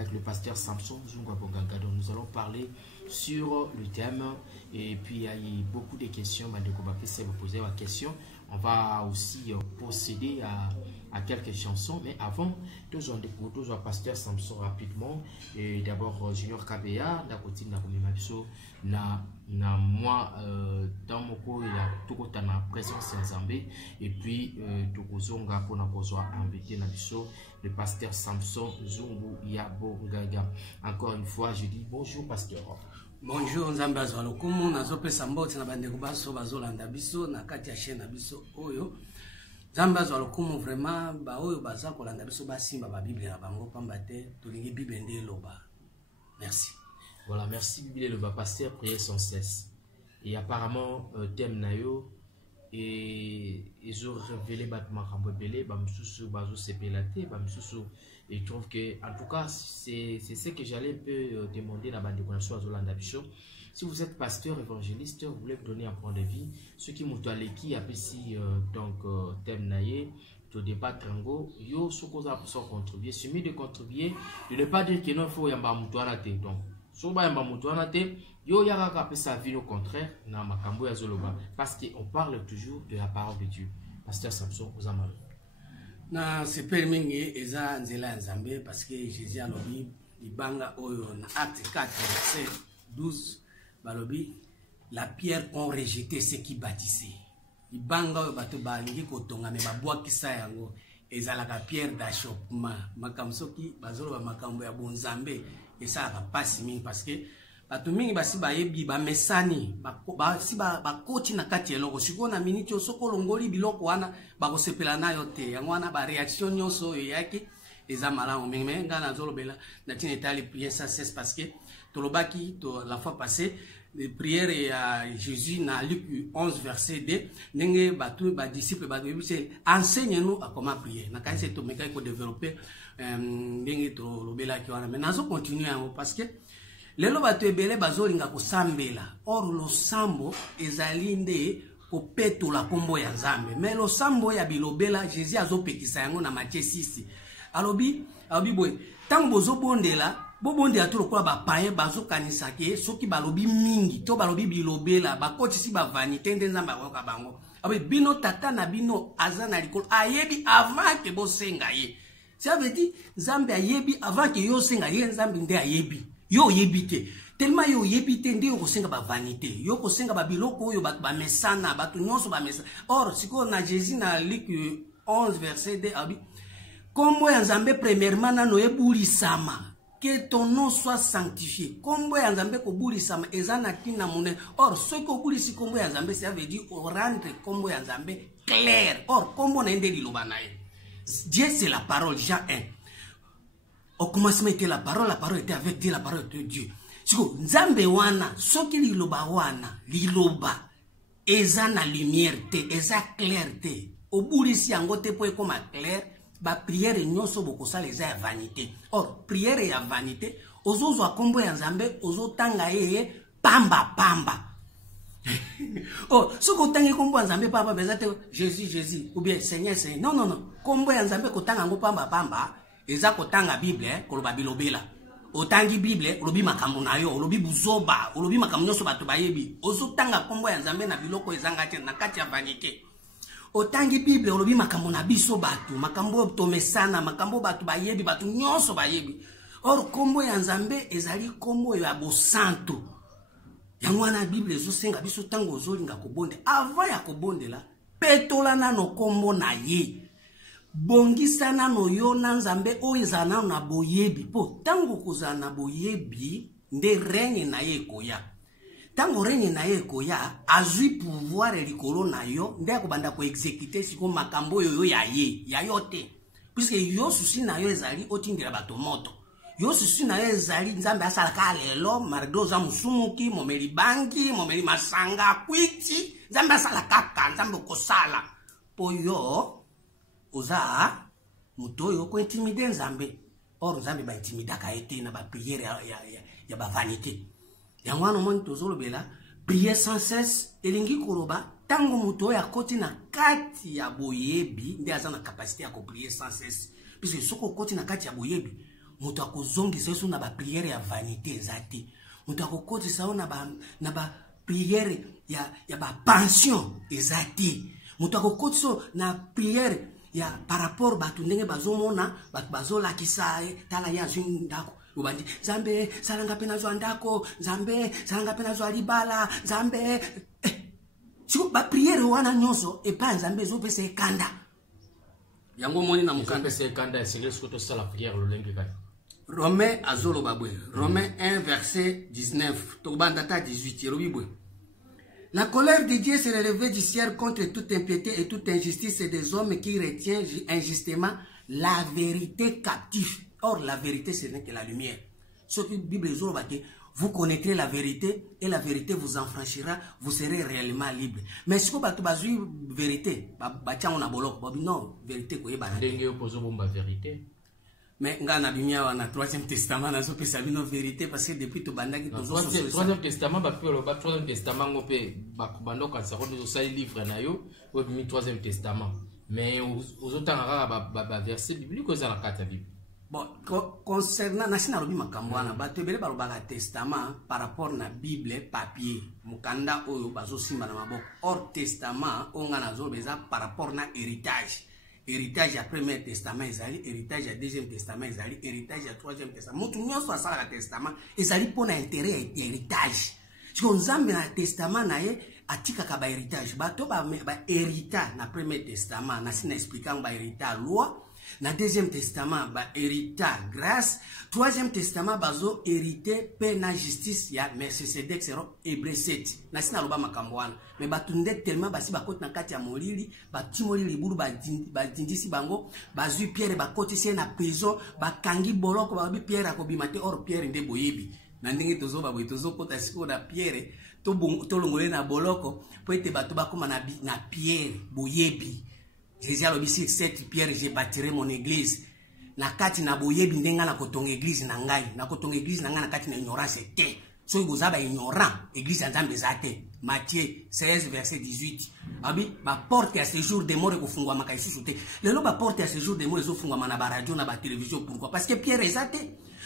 avec le pasteur Samson Zungwa Bongaga. Donc nous allons parler sur le thème et puis il y a eu beaucoup de questions. Vous poser la question. On va aussi procéder à quelques chansons, mais avant, toujours le pasteur Samson rapidement. Et d'abord Junior KBA, d'Akoti Nakomimabiso, na moi dans mon cours, il y a tout côté na présence en Zambé. Et puis Tokozonga pour inviter Nabiso, le pasteur Samson Zungu Yabo Gaga. Encore une fois, je dis bonjour pasteur. Bonjour Nzambe azwalokumu nazopesa mboti na bandeko baso bazolanda biso na kati ya chaîne na biso oyo Nzambe azwalokumu vraiment ba oyo baza kolanda biso basimba ba Bible na bango pamba te tolingi Bible nde loba. Merci. Voilà, merci Bible loba pasteur, prier sans cesse. Et apparemment thème nayo et ils ont révélé battement rambelé bamsusu bazo sepelate bamsusu. Et je trouve que, en tout cas, c'est ce que j'allais un peu demander à la déconnexion à Zolanda Bichon. Si vous êtes pasteur, évangéliste, vous voulez donner un point de vue, ceux qui m'ont allé qui apprécient donc thème naïe, tout débat trango, yo ce qu'on a pour contribuer, c'est mieux de contribuer, de ne pas dire que non, il faut y avoir un tête. Donc, si vous avez un tête, yo y a qu'à sa vie au contraire, na makambo ya zoloba, parce qu'on parle toujours de la parole de Dieu. Pasteur Samson, vous en avez. Na sepel mingi eza nzela nzambe parce que Jésus alobi libanga oyo na acte 4 verset 12 balobi la pierre qu'ont rejeté ceux qui bâtissaient libanga oyo bato balingi kotonga me babwakisa yango ezalaka pierre d'achoppement makambo soki bazoloba makambo ya bonzambe esalaka pasi mingi parce que bato mingi basi bayebi bamesani basi bakoti na kati eloko siko na miniti osoko longoli biloko wana bakosepela nayo te yango wana ba réaction nyonso oyo yaki eza malamu mingi me nga nazolobela na tina etali prière sans cesse parce que tolobaki la fois passée les prières ya Jésus na Luc 11 verset 2 ndenge bato ba disciple ba c'est enseigne-nous à comment prier na kasi to meka ko développer ndenge tolobela ki wana mais nazo continuer parce que lelo bato ebele bazolinga kosambela or losambo ezali nde kopetola kombo ya Nzambe mais losambo ya bilobela Jésus azopekisa yango na Matthieu 6 alobi boy tango bozobondela bobondela to lokola bapaye bazokanisa ke soki balobi mingi to balobi bilobela bakotisi ba vanité nde Nzambe akoyoka bango bino tata na bino aza na likolo ayebi avant ke bosenga ye ça veut dire Nzambe ayebi avant ke yo senga ye Nzambe nde ayebi yo yebite tellement yo yebite nde yo senga ba vanité yo ko senga ba biloko yo ba mesana ba nyonso ba mesana or siko na Jésus na Luc 11 verset 2 abi kombo ya Nzambe premièrement na no ebulisama que ton nom soit sanctifié kombo ya Nzambe ko bulisama ezana tina mune or ce ko bulisi kombo ya Nzambe ça veut dire rendre kombo ya Nzambe clair or kombo na ende liloba na ye Dieu c'est la parole Jean 1. Au commencement était la parole était avec Dieu, la parole était Dieu. Siko Nzambe wana, soki liloba wana, liloba, eza na lumière te, eza clair te. Au bout ici, en gote po comme clair, ba prière nyonso bokosala eza ya vanité. Or, prière ya vanité, ozozo akombo ya Nzambe, ozo tanga ye pamba pamba. Oh, soko tangi kombo ya Nzambe papa bezate Jésus, ou bien Seigneur. Non. Kombo ya Nzambe kotanga ngo pamba pamba. Eza kotanga Bible koloba bilobela otangi Bible olobi makambo na yo olobi buzoba olobi makambo nyonso bato bayebi ozotanga kombo ya Nzambe na biloko ezanga te na kati ya vanité otangi Bible olobi makambo na biso bato makambo tomesana makambo bato bayebi bato nyonso bayebi or kombo ya Nzambe ezali kombo ya bosanto yango wana Bible ezosenga biso tango ozolinga kobonde avant ya kobondela petola nano kombo na ye bongisa nano yo na Nzambe oyo ezana na boyebi po tango kozana na boyebi nde règne na ye koya tango règne na ye koya azui pouvoir likolo na yo nde akobanda ko exécuter siko makambo yo ya ye ya yote puisque yo susi na yo ezali otindela bato moto yo susi na yo ezali Nzambe asala ka lelo mardo za musumuki momeli bangi momeli masanga kwiti Nzambe asala kaka Nzambe kosala po yo oza mutoyo ko intimider Nzambe or Nzambe ba intimidaka ete na ba prière ya ba vanité yango wana mo tozolobela prier sans cesse elingi koloba tango mutoyo akoti na kati ya boyebi nde aza na capacité ya ko prier sans cesse puisque soko koti na kati ya boyebi moto akozongisa so na ba prière ya vanité ezate moto akokotisa so na ba prière ya ba pension ezate moto akokotisa so na prière ya par rapport bato ndenge bazomona bato bazolakisa tala ya ndako obandi Nzambe salanga pena zo ndako Nzambe salanga pena zo libala Nzambe siko ba prière wana nyonso e pa Nzambe zo pesa ekanda yango moni na mukanda pesa ekanda single sikoto sala prière lolenge kati Romain azolo babwe Romain 1 verset 19 to banda ta 18 yerobi bwe. La colère de Dieu s'est relevée du ciel contre toute impiété et toute injustice des hommes qui retiennent injustement la vérité captive. Or, la vérité, ce n'est que la lumière. Ce que la Bible dit, vous connaîtrez la vérité et la vérité vous enfranchira, vous serez réellement libre. Mais si vous avez la vérité, non, vérité, vérité. Mais ngana bimia wana troisième testament na sope sabino vérité parce que depuis to bandaki to troisième testament ba pelo ba troisième testament ngopé ba bando kan sa ko so livre na yo ou mi troisième testament mais aux autres ba verset biblique aux la carte bible. Bon concernant nasina lobi makambo wana ba tebele ba lobaka testament par rapport na bible papier mukanda oyo bazo simba na maboko or testament ongana zo beza par rapport na héritage. Héritage à premier testament ezali, héritage à deuxième testament ezali, héritage à troisième testament. Mutu nyonso asala ka testament ezali pona intérêt ya héritage. Siko Nzambe na testament na ye atika ka ba héritage. Bato ba héritage na premier testament na sina expliquant ba héritage loi, na deuxième testament ba héritage grâce, troisième testament bazo hérité pe na justice ya Melchisedec sero Hébreu 7. Na sina loba makambo wana. Mais batunde tellement basi bakoti na kati ya molili bati molili bulu badindisi bango bazui Pierre bakotisi na prison bakangi boloko babi Pierre akobima te or Pierre nde boyebi na ndenge tozoba boye tozokota siko na Pierre to longole na boloko po ete bato bakoma na Pierre boyebi Jésus alobi 7 Pierre je bâtirai mon église na kati na boyebi ndenga na kotonga église na ngai na kotonga église na ngai na kati na ignorance te so gozaba ignorant église Nzambe zate Matthieu 16 verset 18 abi ba porte à séjour des morts ko fungwa makaisusu te lelo ba porte à séjour des morts zo fungwa na ba radio na ba télévision pourquoi parce que Pierre ezate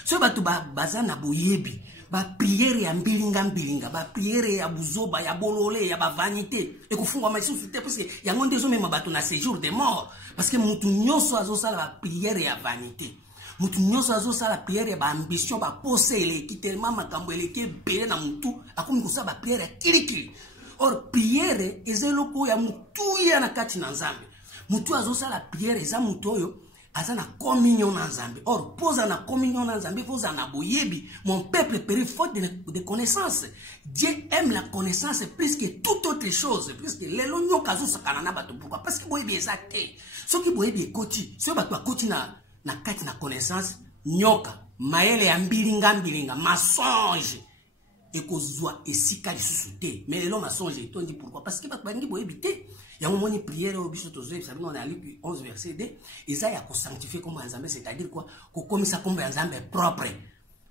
so batu bazana boyebi ba prière ya mbilinga ba prière ya buzoba ya bolole ya ba vanité e ko fungwa makaisusu te parce que yango ndezo mema batu na séjour des morts parce que mutu nyonso azo sala ba prière ya vanité mutu nyonso azo sala prière ya ba ambition ba pose ele ki tellement makambo ele ke bele na mutu akomi ko sala ba prière kilikili or prière ezeloko ya mutu ya na kati na Nzambe mutu azo sala prière eza mutu oyo aza na communion na Nzambe or poza na communion na Nzambe poza na boyebi mon peuple périt faute de connaissance. Dieu aime la connaissance plus que toute autre chose plus que lelo nyoka zo sakana na bato pourquoi parce que boyebi ezate soki boyebi ekoti so bato akoti na kati na connaissance nyoka maele ya mbilinga mensonge ekozwa esika lisusu te mais lelo mensonge etondi pourquoi parce que bato bangi boyebi te yango moni prière au biso tozoye sabino na Luc 11 verset 2 eza ya ko sanctifier comme Nzambe c'est-à-dire quoi ko komisa kombe ya Nzambe propre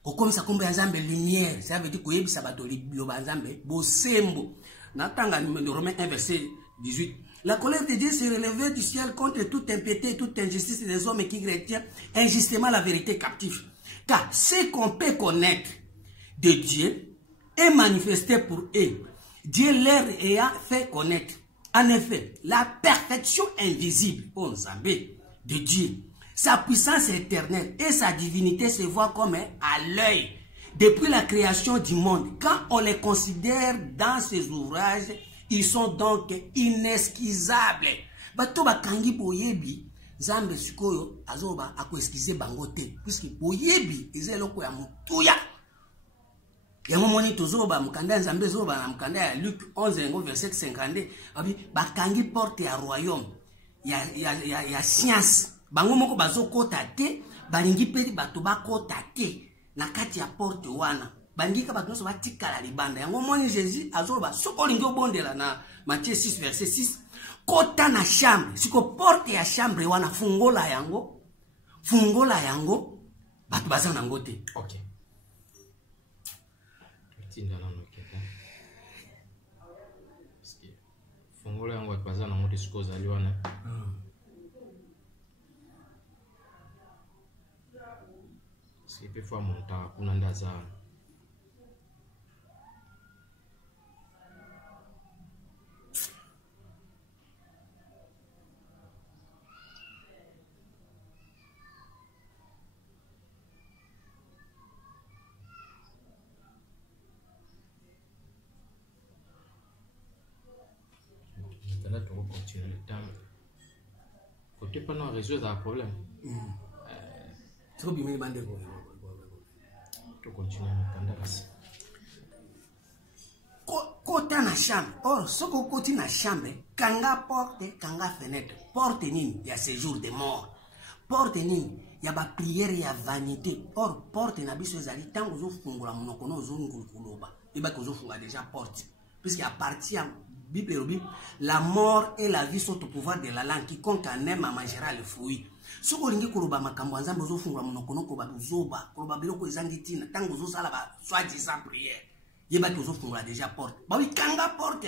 ko komisa kombe ya Nzambe lumière ça veut dire ko yebisa bato liloba Nzambe bosembo na tanga numéro Romains 1 verset 18. La colère de Dieu s'est relevée du ciel contre toute impiété et toute injustice des hommes qui retiennent injustement la vérité captive. Car ce qu'on peut connaître de Dieu est manifesté pour eux. Dieu leur ayant fait connaître. En effet, la perfection invisible, de Dieu, sa puissance éternelle et sa divinité se voient comme à l'œil. Depuis la création du monde, quand on les considère dans ses ouvrages, ils sont donc inesquisables. Bato bakangi boyebi, Nzambe sikoyo azoba ako eskize bangote, puisque boyebi ezeloko ya mutuya. Yango moni tozoba mukanda Nzambe zoba na mukanda ya Luc 11 verset 52, abi bakangi porte ya royaume ya science. Bango moko bazokota te, balingi pe bato bakota te na kati ya porte wana. Bangika bato so batikala libanda. Yango moni Jésus azoba soko lingi obondela na Matthieu 6 verset 6. Kota na chambre, siko porte ya chambre wana fungola yango bato bazana ngote. OK. Tinda na noketa. Parce que fungola yango bato bazana ngote siko zali wana. c'est peu fois monta kuna ndaza là tu vas continuer le temps côté pendant résoudre un problème c'est trop bien bandé tu continues pendant côté na chambre or ce que côté na chambre kanga porte kanga fenêtre porte nini ya séjour de mort porte nini ya ba prière ya vanité or porte na biso ezali tango zo fungola monoko no zo ngulukuloba eba ko zo funga déjà porte puisqu'il appartient Bible, la mort et la vie sont au pouvoir de la langue. Quiconque en aime mangera le fruit. Si vous voulez que vous ayez besoin de faire un peu de prière, vous avez déjà porte. Vous avez porte.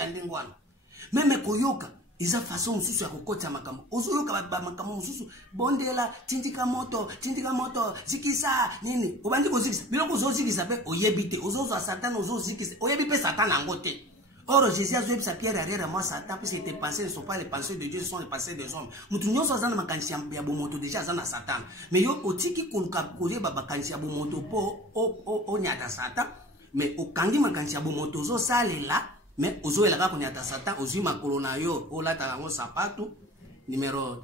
Même koyoka, ils ont façon de faire un makambo. Ozoyoka makambo mususu bondela tindika moto zikisa nini. Obandi ko zikisa. Biloko zo zikisa pe oyebite. Ozo Satan ozo zikisa. Oyebi pe Satan angote. Or, Jésus a dit que Pierre arrière à moi, Satan, puisque tes pensées ne sont pas les pensées de Dieu, ce sont les pensées des hommes. Nous tous nous sommes dans ma moto déjà dans Satan. Mais yo otiki kuluka koye baba kansia moto po o nyata Satan. Mais au kandi ma kansia moto zo sale là, mais ozo elaka ko nyata Satan, ozo makolo na yo, o la ta ngo sapato numéro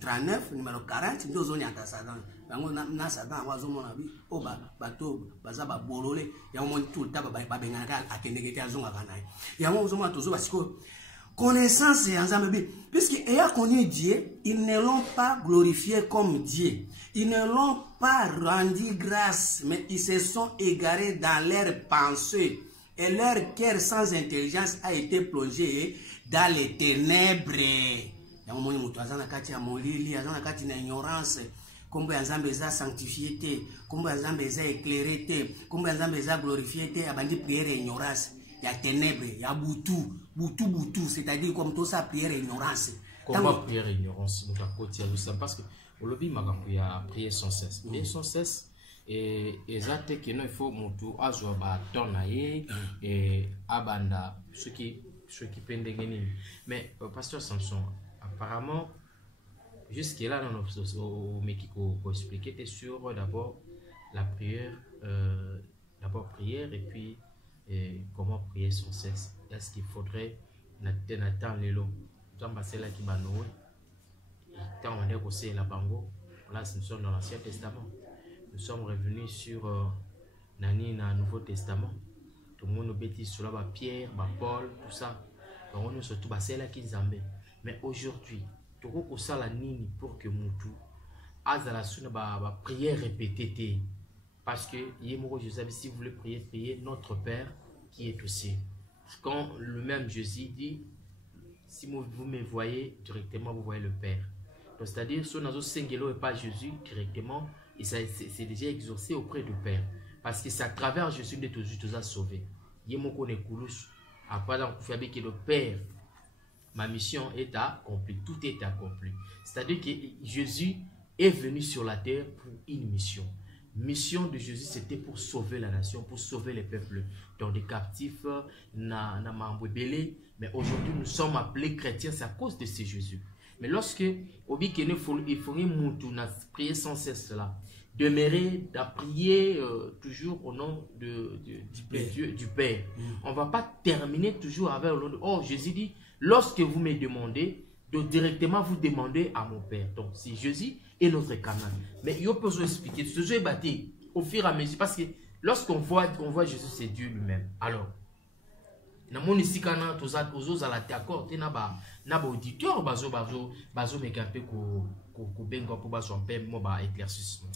39, numéro 40, ndio zo nyata Satan. Bango na Satan wazo mona bi o bato bazaba bolole ya mo tout le temps ba bengaka akendeke te azonga kana ya mo zo mona tozo basiko connaissance et ensemble bi puisque ayant connu Dieu ils ne l'ont pas glorifié comme Dieu, ils ne l'ont pas rendu grâce, mais ils se sont égarés dans leurs pensées et leur cœur sans intelligence a été plongé dans les ténèbres. Ya mo mutu azana kati ya molili azana kati na ignorance. Comme Nzambe za sanctifié te, comme Nzambe za éclairé te, comme Nzambe za glorifié te, abandi prière ignorance, il y a ténèbres, il y a boutou, c'est-à-dire comme tout ça prière ignorance. Comment prière ignorance nous côté ça parce que au lobby makambo ya prier sans cesse. Prier sans cesse et exact que non il faut mutu azwa ba tonaye et abanda ce qui pendengeni. Mais pasteur Samson apparemment jusque-là, au Mexico, pour expliquer, tu es sur d'abord la prière, d'abord prière et puis comment prier sans cesse. Est-ce qu'il faudrait attendre les lots? Tant que c'est là qui va nous, quand on est aussi la bango, là nous sommes dans l'Ancien Testament. Nous sommes revenus sur Nani dans le Nouveau Testament. Tout le monde nous bêtise sur là, Pierre, Paul, tout ça. Donc on est surtout c'est là qui Nzambe. Mais aujourd'hui, toko sala nini pour que mutu azala suna ba prière répétée parce que yemoko Jésus si vous voulez prier, priez notre Père qui est au ciel. Quand le même Jésus dit si vous me voyez directement vous voyez le Père. Donc c'est-à-dire si on a sengelo et pas Jésus directement et ça c'est déjà exaucé auprès du Père parce que c'est à travers Jésus que tu as sauvé. Yemoko ne kulus après donc vous savez que le Père ma mission est accomplie, tout est accompli. C'est-à-dire que Jésus est venu sur la terre pour une mission. Mission de Jésus, c'était pour sauver la nation, pour sauver les peuples. Donc des captifs, mais aujourd'hui nous sommes appelés chrétiens, c'est à cause de ce Jésus. Mais lorsque, il faut prier sans cesse là, demeurer à prier toujours au nom du Père. On ne va pas terminer toujours avec le nom de... Oh, Jésus dit, lorsque vous me demandez, donc directement vous demandez à mon Père. Donc c'est Jésus et notre canal. Mais il peut vous expliquer, ce jeu est bâti au fur et à mesure, parce que lorsqu'on voit Jésus, c'est Dieu lui-même. Alors, na mon ici quand tous aux à d'accord, tu n'as pas auditeur, bazo mais un peu ko benga pour bazo un peu moi éclaircissement.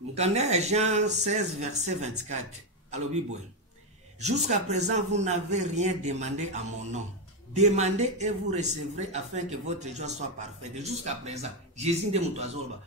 Mukanda Jean 16 verset 24. Alors Bible. Jusqu'à présent vous n'avez rien demandé à mon nom. Demandez et vous recevrez afin que votre joie soit parfaite. Jusqu'à présent, Jésus de Moutouazorba.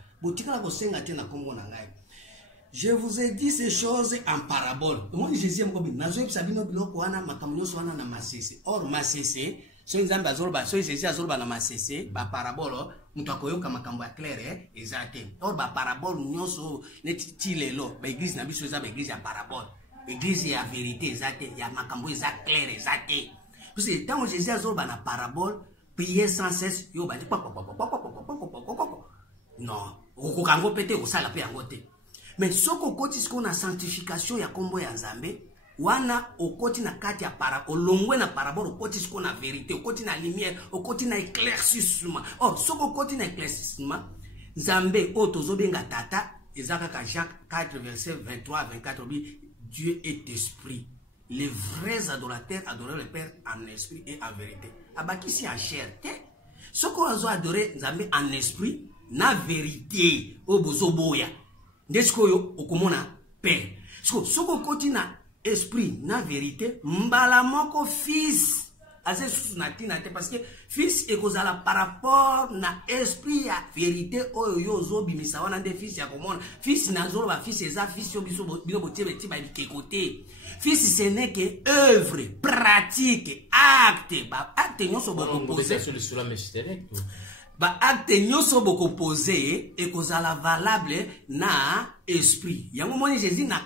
Je vous ai dit ces choses en parabole. Moi, Jésus m'a dit, Nazoïb Sabino Bilokoana, Makamunyo Swana na Masese. Or, Masese, so Nzamba Zorba, so Jésus Azorba na Masese, ba parabole, mutu akoyoka makambo ya clair eza te. Or ba parabole nyonso neti ti lelo ba église na biso eza ba église ya parabole, église ya vérité eza te, ya makambo eza clair eza te. Parce que tant Jésus azoba na parabole, prier sans cesse yo ba non, okokango pete osala pe yango te. Mais soko koti siko na sanctification ya kombo ya Nzambe, wana okoti na kati ya olongwe na parabole, okoti siko na vérité, okoti na lumière, okoti na éclaircissement. Or soko okoti na éclaircissement, Nzambe o tozobenga tata, ezaka ka Jacques 4 verset 23 24 bi, Dieu est esprit. Les vrais adorateurs adorent le Père en esprit et en vérité. Abakisi en chair te. Soko azo adorer Nzambe en esprit na vérité o bozoboya. Ndesko yo okomona Père. Soko koti na esprit na vérité, mbala moko fils ase susu na tina te, parce que fils ekozala par rapport na esprit ya vérité oyo yo zo bimisa wana nde fils ya komona. Fils na zolo ba fils eza fils yo biso bino botiebe ti ba bikekote. Fils ce n'est que œuvre, pratique, acte. Ba acte nyonso bo composé sur la Melchizedek. Ba acte nyonso bo composé et kozala valable na esprit. Yango moni Jésus na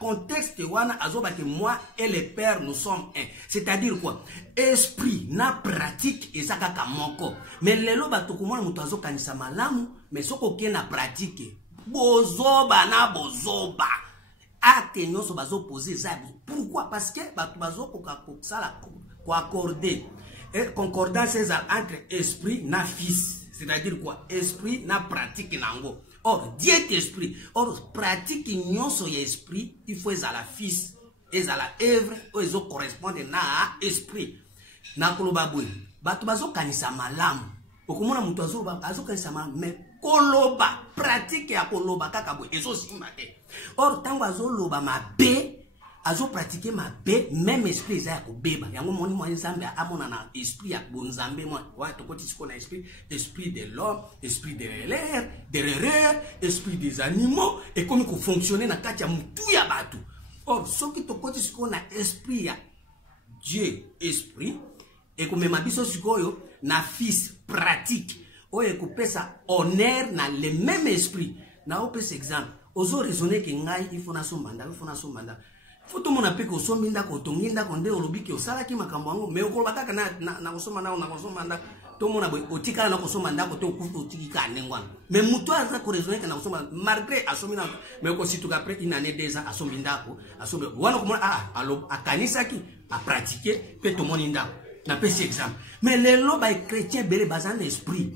contexte wana azoba que moi et le Père nous sommes un. C'est-à-dire quoi? Esprit na pratique ezaka ka moko. Mais lelo bato komona mutu azokanisa malamu, mais soko ke na pratique bozoba na bozoba. Acte nyonso bazo poser ça. Pourquoi? Parce que bato bazo kokasala ko accorder concordance entre esprit na fils. C'est-à-dire quoi? Esprit na pratique nango. Or Dieu est esprit. Or pratique nyonso ya esprit, il faut ezala fils, ezala œuvre o ezo correspondre na esprit. Na koloba boy. Bato bazo kanisa malamu. Okomona mutu azo kanisa malamu, mais koloba pratique ya koloba kaka boy ezo simate. Or tango azo loba mabe, azo pratiquer mabe, même esprit eza ya kobeba. Yango moni mwa Nzambe amona na esprit ya bonzambe mwa. Wa tokoti siko na esprit de l'homme, esprit de l'air, de l'erreur, esprit des animaux, et comme ko fonctionner na kati ya mutu ya batu. Or soki tokoti siko na esprit ya Dieu esprit, et comme mabiso sikoyo na fils pratique, o e kopesa honneur na le même esprit. Na opes exemple, ozo raisonner que ngai il faut na sombanda, il faut na sombanda. Faut tout mon appel ko sombinda ko tonginda ko nde olobi ke osala ki makambo yango, mais okoloba kaka na kosomanda na kosomanda. To mona boy otika na kosomanda ko to kufu otika nengwana. Mais muto aza ko raisonner que na kosomanda malgré asomina, mais ko situka après une année déjà asombinda ko, asombe. Wana ko mona alo akanisa ki a pratiquer pe to moninda. Na pesi exemple. Mais les loba chrétiens belé bazan esprit.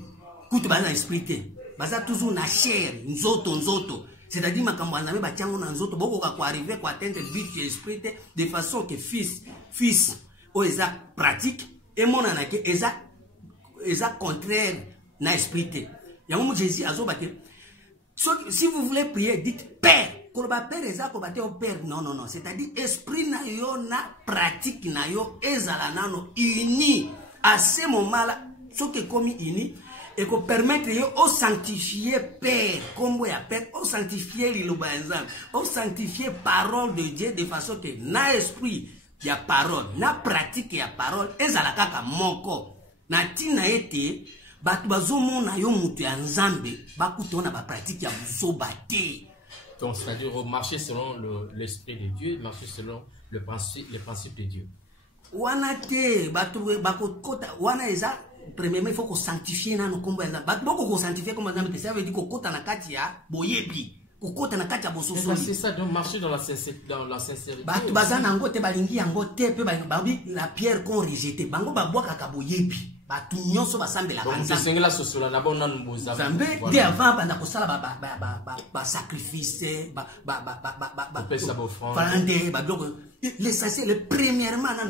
Kutu bazan esprit te. Baza toujours na chair, nzoto. C'est-à-dire makambo Nzambe batiango na nzoto boko ka arriver ko atteindre but de esprit de façon que fils o eza pratique et mona na ke eza contraire na esprit. Yango Jésus azoba ke si vous voulez prier dites Père. Koloba Père eza ko bate au Père. Non, c'est-à-dire esprit na yo na pratique na yo ezala nano uni à ce moment-là ce qui est commis uni et qu'on permettre au sanctifier Père, comme ya Père, au sanctifier l'ilobazan, au sanctifier parole de Dieu de façon que na esprit ya parole, na pratique ya parole, ezala kaka moko. Na tina ete, batu bazomo na yo mutu ya Nzambe, bakutona ba pratique ya buzoba te. Donc c'est-à-dire marcher selon l'esprit de Dieu, marcher selon les principes de Dieu. Wana te, batu bakota, wana eza premièrement il faut qu'on sanctifie na no kombo ya ba boko ko sanctifier comme Nzambe, ça veut dire ko kota na kati ya boyebi, ko kota na kati ya bososo. C'est ça, donc marcher dans la sincérité. Batu bazana ngo te balingi yango te pe ba la pierre qu'on rejeté bango ba boka ka boyebi. Batu nyonso basambela banza. Donc c'est la sosola na bona nboza. Nzambe dès avant banda ko sala ba sacrifice ba pesa ba offrande. Offrande ba bloko. L'essentiel premièrement na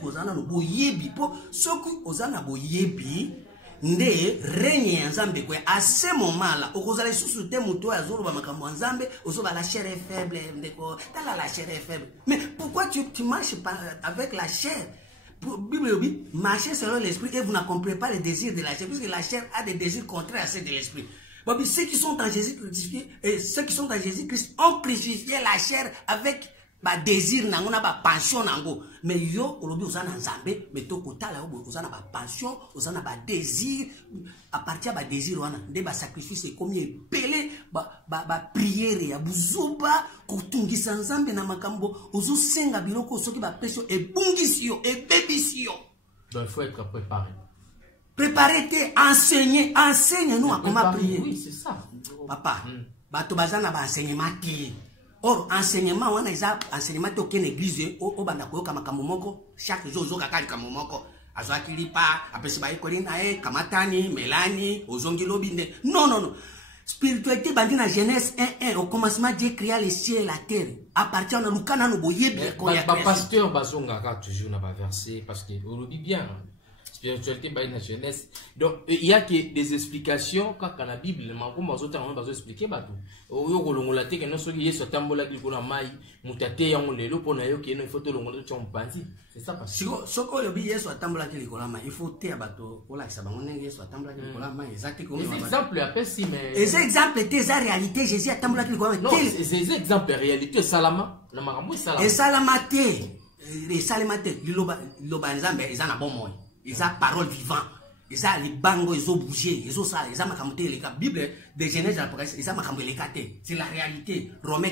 faut ozana no boyebi po soki ozana boyebi nde règne ya Nzambe kwa à ce moment là okozala susu te muto azolo ba makambo Nzambe ozoba la chair est faible ndeko tala la chair est faible. Mais pourquoi tu marches avec la chair? Bible dit marchez selon l'esprit et vous n'accomplissez pas les désirs de la chair, puisque la chair a des désirs contraires à ceux de l'esprit. Bon, ceux qui sont en Jésus crucifié et ceux qui sont en Jésus Christ ont crucifié la chair avec ba désir nango na ba pension nango mais yo olobi ozana nzambe mais to kotala yo ozana ba pension ozana ba désir à partir ba désir wana nde ba sacrifice comme ebele ba prière ya buzuba kotungisa nzambe na makambo ozo senga biloko soki ba peso ebungisi yo ebebisi yo. Donc il faut être préparé. Préparer, enseigne nous à comment prier. Oui, c'est ça. Papa, bato bazana ba enseignement ki. Or enseignement wana isa enseignement to ken église o banda ko kama kamomoko chaque jour zo kakali kamomoko azwaki lipa apesi ba ikoli na kamatani melani ozongi lobinde. Non. Spiritualité bandi na Genèse 1:1 au commencement Dieu créa les cieux et la terre. À partir de Lukana no boyebi ko ya pasteur bazonga ka toujours na ba verset parce que on le dit bien. Spiritualité by la jeunesse. Donc il y a que des explications quand la Bible manko mazota on va expliquer ba tout. Oyo kolongola te que non soki yeso tambola ki kona mai mutate yango lelo pona yo ke no faut to longola to mpanzi. C'est ça parce que soko yo bi yeso tambola ki kola mai il faut te bato kola sa bango nenge yeso tambola ki kola mai exact comme les exemples appelle si mais les exemples te za réalité Jésus tambola ki kola mai. Non, ces exemples réalité salama na makambo salama. Et salama te liloba nzambe ezana bon moyo. Ils ont parole vivante. Ils ont les bangos, ils ont bougé, ils ont ça, ils ont makamouté les cas. Bible de Genèse à l'Apocalypse, ils ont makamouté les cas. C'est la réalité. Romains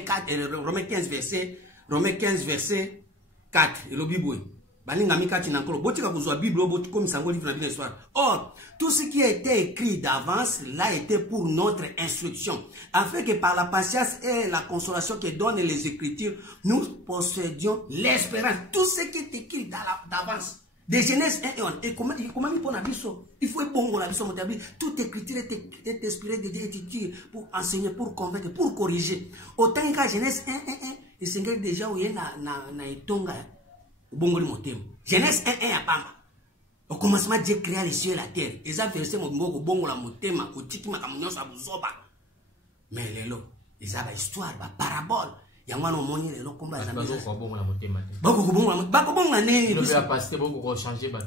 15 verset 4. Et le Bible. Baninga mikati nankolo. Botika kuzwa Bible, botika comme sango livre na bien histoire. Or, tout ce qui a été écrit d'avance, l'a été pour notre instruction. Afin que par la patience et la consolation que donnent les Écritures, nous possédions l'espérance. Tout ce qui est écrit d'avance. De Genèse 1 et comment il faut bon la vision toute écriture est inspirée de Dieu pour enseigner, pour convaincre, pour corriger. Autant que Genèse 1 et Seigneur déjà où il na etonga bongoli motem. Genèse 1 à pamba. Au commencement Dieu créa les cieux et la terre. Et ça verset mo bongola motema otiki makamnyo sa buzoba. Mais lelo, ils ont histoire, parabole. Yangwana omoni lelo komba za bazo ko bongola motema te bako bonga ne biso ya pasteur boko ko changer ba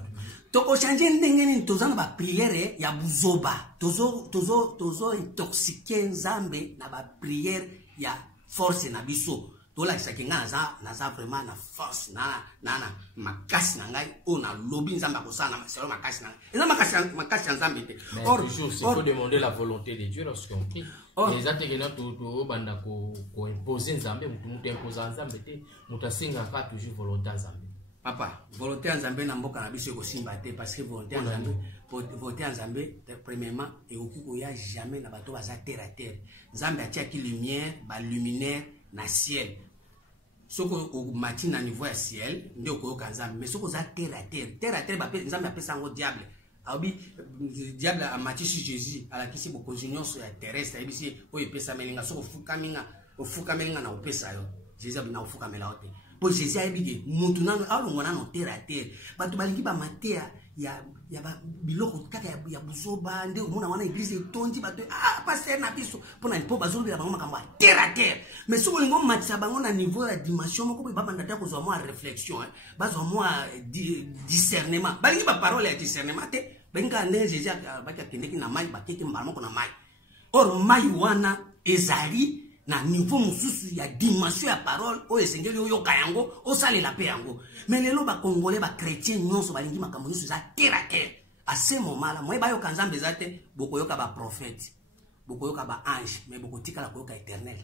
to ko changer ndenge ni tozana ba prière ya buzoba tozo intoxiquer nzambe na ba prière ya force na biso tola kisakinga na za vraiment na force na makasi na ngai o na lobby nzambe ko sana maselo makasi na eza makasi nzambe te. Or toujours il faut demander la volonté de Dieu lorsqu'on prie. Les atégeنا to banda ko imposer nzambe mutu imposer nzambe te mutu asenga ka toujours volonté nzambe. Papa, volonté nzambe na mboka na biso ko simba te parce que volonté nzambe premièrement et okuko ya jamais na bato baza terre à terre. Nzambe atia ki lumière, ba luminaire na ciel. Soko au matin na niveau ya ciel, ndio ko nzambe, mais soko za terre à terre ba nzambe apesa ngo diable. Abi diable a mati sur Jésus à la kisi bo continuer sur la terrestre ebisi o epesa melinga soko fuka melinga na opesa yo Jésus na ofuka mela ote po Jésus ayebi mutu nano alongona no terre à terre bato balingi ba matea ya biloko kaka ya buzoba nde omona wana église etondi bato pasteur na biso pona po bazolobela bango makambo ya terre à terre mais soko lingo matisa bango na niveau ya dimension moko ba banda ta kozwa moi réflexion bazwa moi discernement balingi ba parole ya discernement te benga nde Jésus baka kendeki na mai bakeke mbala moko na mai or mai wana ezali na niveau mususu ya dimension ya parole o esengeli oyo kayango o sale la paix yango mais lelo ba congolais ba chrétien nyonso balingi makambo nyonso za terre à terre à ce moment là moi ba yo kanzambe zate boko yoka ba prophète boko yoka ba ange mais boko tika la koyoka éternel.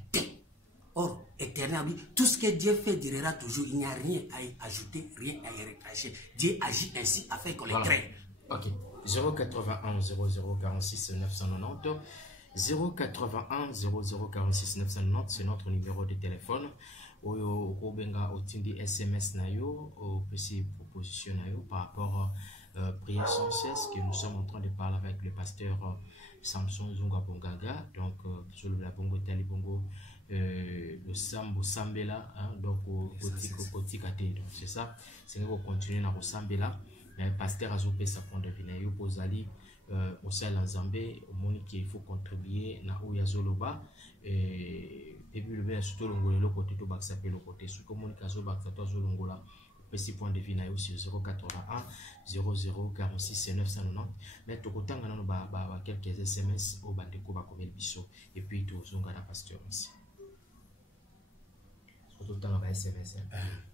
Or éternel oui, tout ce que Dieu fait durera toujours, il n'y a rien à ajouter, rien à y recracher. Dieu agit ainsi afin qu'on les craigne. OK. 081 0046 990 081 0046 990 c'est notre numéro de téléphone. Oyo obenga otindi SMS na yo au PC proposition na yo par rapport prière sans cesse que nous sommes en train de parler avec le pasteur Samson Zunga Bongaga donc sur la bongo tali bongo le sambo sambela hein, donc kotikate donc c'est ça c'est qu'on continue na sambela mais pasteur azope sa point de vue na yo pozali au sein de Zambé au monde qui il faut contribuer na oya zoloba et puis le bien surtout le côté to back s'appelle le côté sous communication back to zolongola petit point de vue na yo sur 081 0046 990 mais to kotanga na ba quelques SMS au bandeko ba komel biso et puis to zonga na pasteur aussi Tout le temps, on va SMS.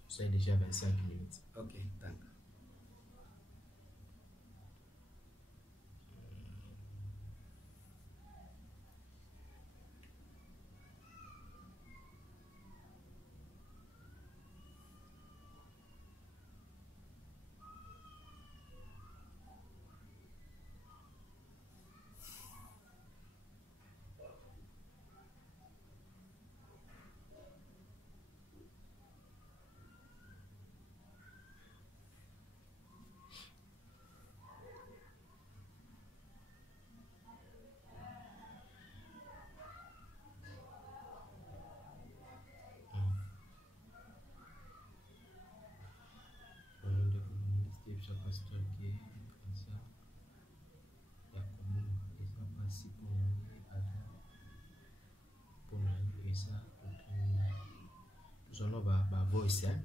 C'est déjà 25 minutes. Ok, d'accord. Voice, hein?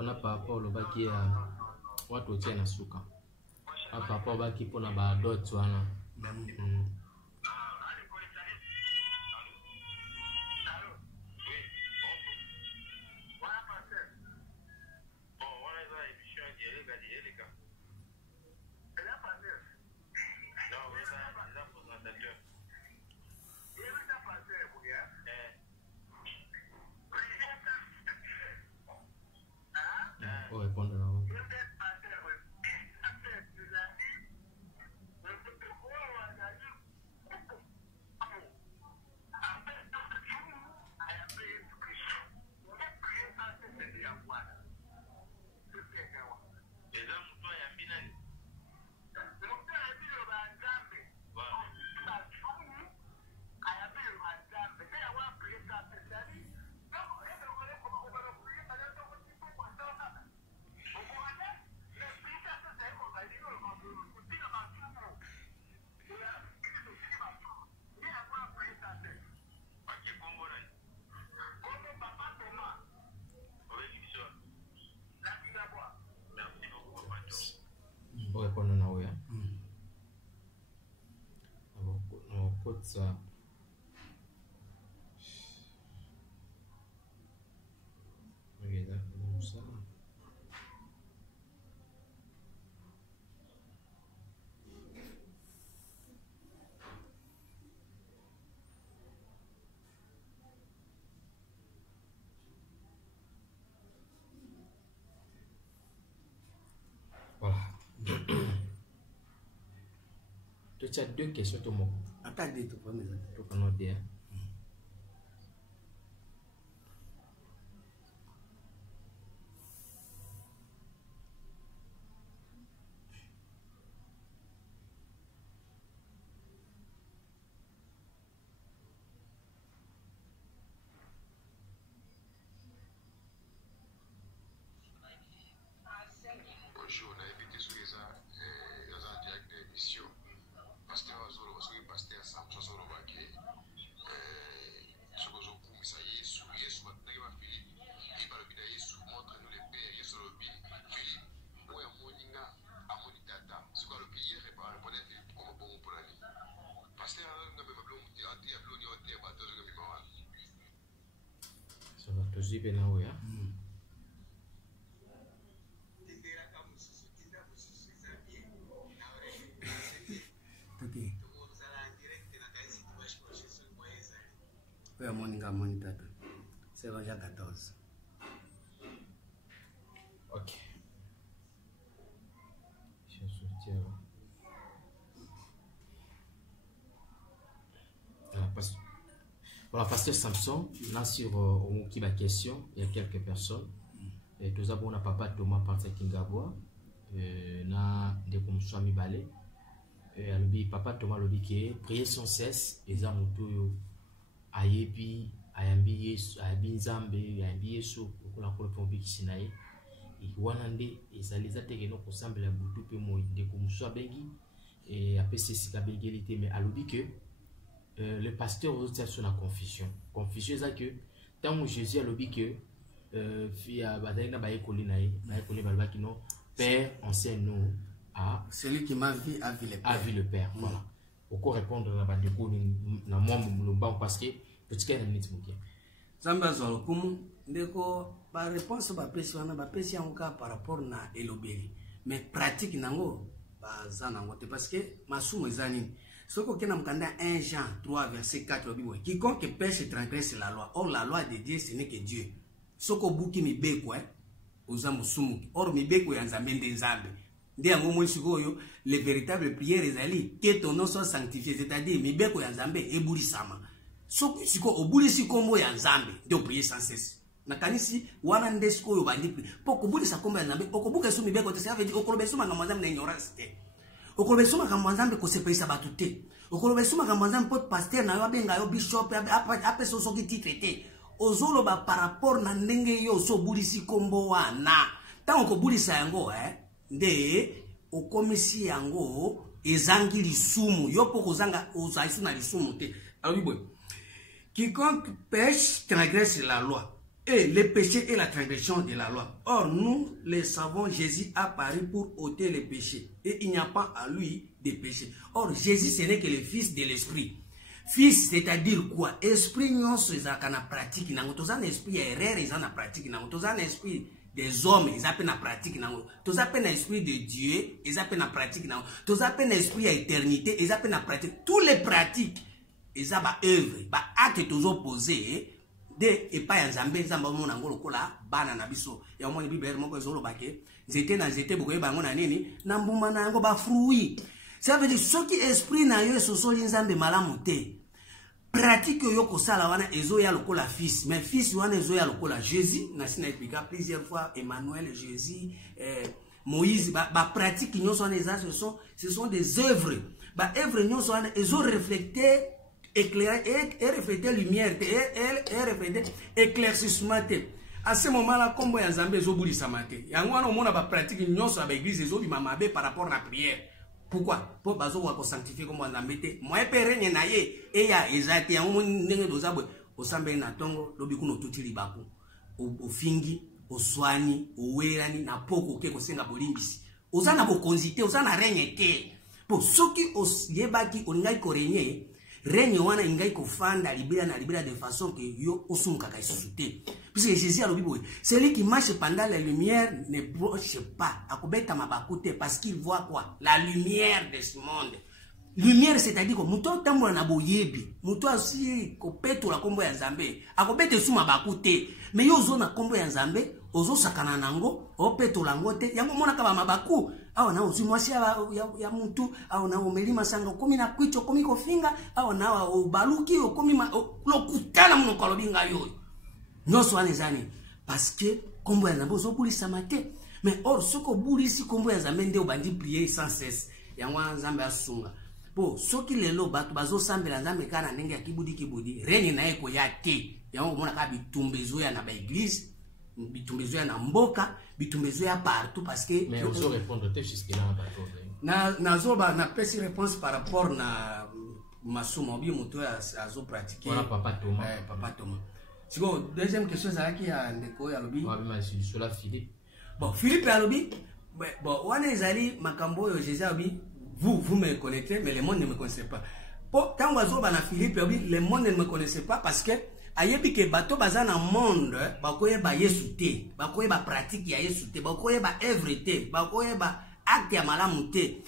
On a par rapport au baki à watu wote na suka. Par rapport au baki pona ba dot wana. Répondre na oya. On code ça. Regarde, comme ça. Voilà. Tu as deux questions, tout le monde. Attendez, tout le monde. Tout le monde bien. Bonjour, on a invité sur les en direct d'émission. Pasteur Azoro, parce que Pasteur Samson Azoro, qui est ce que je vous ça y est, sous Yesu, maintenant, Philippe, et par le biais de Yesu, montre-nous les pères, Yesu, le biais. Philippe, moi, Moninga, à Monitata, c'est quoi le biais, répare, répondez, Philippe, comme bon pour la vie. Pasteur, on a même appelé, on a dit, on a dit, bateau de Gamimawa. Ça va te suivre là, oui. Oui, Moninga, Monitata. C'est Roger 14. Ok. Je soutiens. Voilà, Pasteur Samson, là sur qui va question, il y a quelques personnes. Et tout ça, on a papa Thomas Patrick Kingabwa, na de comme Swami Balé, papa Thomas lobi que prier sans cesse eza moto yo ayebi ayambi Yesu ayambi Nzambe ayambi Yesu okola kola pe obikisi na ye wana nde ezali eza teke no kosambela butu pe moi ndeko mosusu abengi apesi esika bengeli te mais alobi que le pasteur ozotia so na confusion eza que ntango Jésus alobi que bazali na bayekoli na ye bayekoli balobaki non Père enseigne-nous à celui qui m'a vu a vu le Père. Voilà. Pourquoi répondre à la bande de na moi parce que petit na minute mokia. Zamba zolo kumu ndeko ba réponse ba pesi wana ba pesi yango par rapport na elobeli. Mais pratique nango ba zanango te parce que masumo ezani. Soko kena mkanda 1 Jean 3 verset 4 lobibo. Quiconque pêche et transgresse la loi. Or la loi de Dieu ce n'est que Dieu. Soko buki mibeko oza musumu. Or mibeko ya Nzambe nde Nzambe. Les véritables prières ezali que ton nom soit sanctifié, c'est-à-dire mibeko ya Nzambe ebulisama. Soko siko obulisi kombo ya Nzambe ndio prier sans cesse. Na kanisi wana ndesiko yo bandi poko bulisa kombo ya Nzambe okobuka su mibeko te ça veut dire okolobesuma ka Nzambe na ignorance te. Okolobesuma ka Nzambe ko sepesa batu te. Okolobesuma ka Nzambe pot pasteur na yo abenga yo bishop ape so ki titre te. Ozolo ba par rapport na ndenge yo so bulisi kombo wana. Tango ko bulisa yango nde okomisi yango ezangi lisumu yopo kozanga ozaisu na lisumu te. Alors oui, quiconque pêche transgresse la loi et le péché est la transgression de la loi. Or nous le savons, Jésus a apparu pour ôter les péchés et il n'y a pas à lui de péché. Or Jésus ce n'est que le fils de l'esprit. Fils c'est-à-dire quoi? Esprit nyonso ezaka na pratique nango tozana esprit ya erreur ezana pratique nango tozana esprit des hommes, ils appellent la pratique. Ils appellent l'esprit de Dieu, ils appellent la pratique. Ils appellent l'esprit de l'éternité, ils appellent la pratique. Tous les pratiques, ils ont des œuvres, des actes tous opposés. Et pas un Zambé, Zamba mon angolo kola, banana biso. Et au moins les bibles, mon zolo baké. Zété na zété, beaucoup de bango na nini. Nambuma na ngo ba fruit. Ça veut dire ceux qui esprit na yo so so linzambe malamuté. Pratique yoko sala wana ezo ya lokola fils mais fils wana ezo ya lokola Jésus na sina expliqué plusieurs fois Emmanuel Jésus Moïse ba pratique nyonso wana ce sont des œuvres ba œuvres nyonso wana ezo refléter éclairer et refléter lumière et refléter éclaircissement à ce moment là comme ya Nzambe ezo bulisa mate yango wana omona ba pratique nyonso ba église ezo bima mabe par rapport na prière. Pourquoi? Pour bazo wa ko sanctifier comme on a mette moi perenye na ye e ya ezati ya mo ndenge dozabwe osambe na tongo lobi kuno tutili baku ofingi oswani owerani na poko ke ko senga bolimbisi ozana bo konzite ozana renye te po soki oyebaki olingai ko renye renye wana ingai ko fanda libera na libera de façon que yo osumuka ka isuté puisque Jésus a lobi boy celui qui marche pendant la lumière ne broche pas akobeta mabakute parce qu'il voit quoi la lumière de ce monde. Lumière c'est-à-dire que muto tambola na boyebi muto asi ko petola kombo ya Nzambe akobete suma bakute mais yo zona kombo ya Nzambe ozo sakana nango o petola ngote yango mona ka ba mabaku awa na ozi mwasi ya mutu awa na omelima sanga komi na kwicho komi ko finga awa na obaluki komi lokutana muno ko lobinga yo nyonso wana ezani parce que kombo ya Nzambe ozo bulisa mate mais or soko bulisi kombo ya Nzambe nde obandi prier sans cesse yango Nzambe asunga po soki lelo bato bazo sambela Nzambe kana ndenge ya kibudi reni na eko ya te yango mona ka bitumbezo ya na ba église bitumbezo ya na mboka bitumbezo ya partout parce que mais ozo répondre te jusque là na zoba na pesi réponse par rapport na masumo bi moto azo pratiquer voilà papa Thomas siko deuxième question ça qui a ndeko ya lobi ouais mais sur la Philippe bon Philippe ya lobi bon wana ezali makambo yo Jésus abi vous me connaissez mais le monde ne me connaissait pas pour quand wazo ba na Philippe abi le monde ne me connaissait pas parce que ayebi ke bato bazana monde bakoye ba Yesu te bakoye ba pratique ya Yesu te bakoye ba œuvre te bakoye ba acte ya malamu te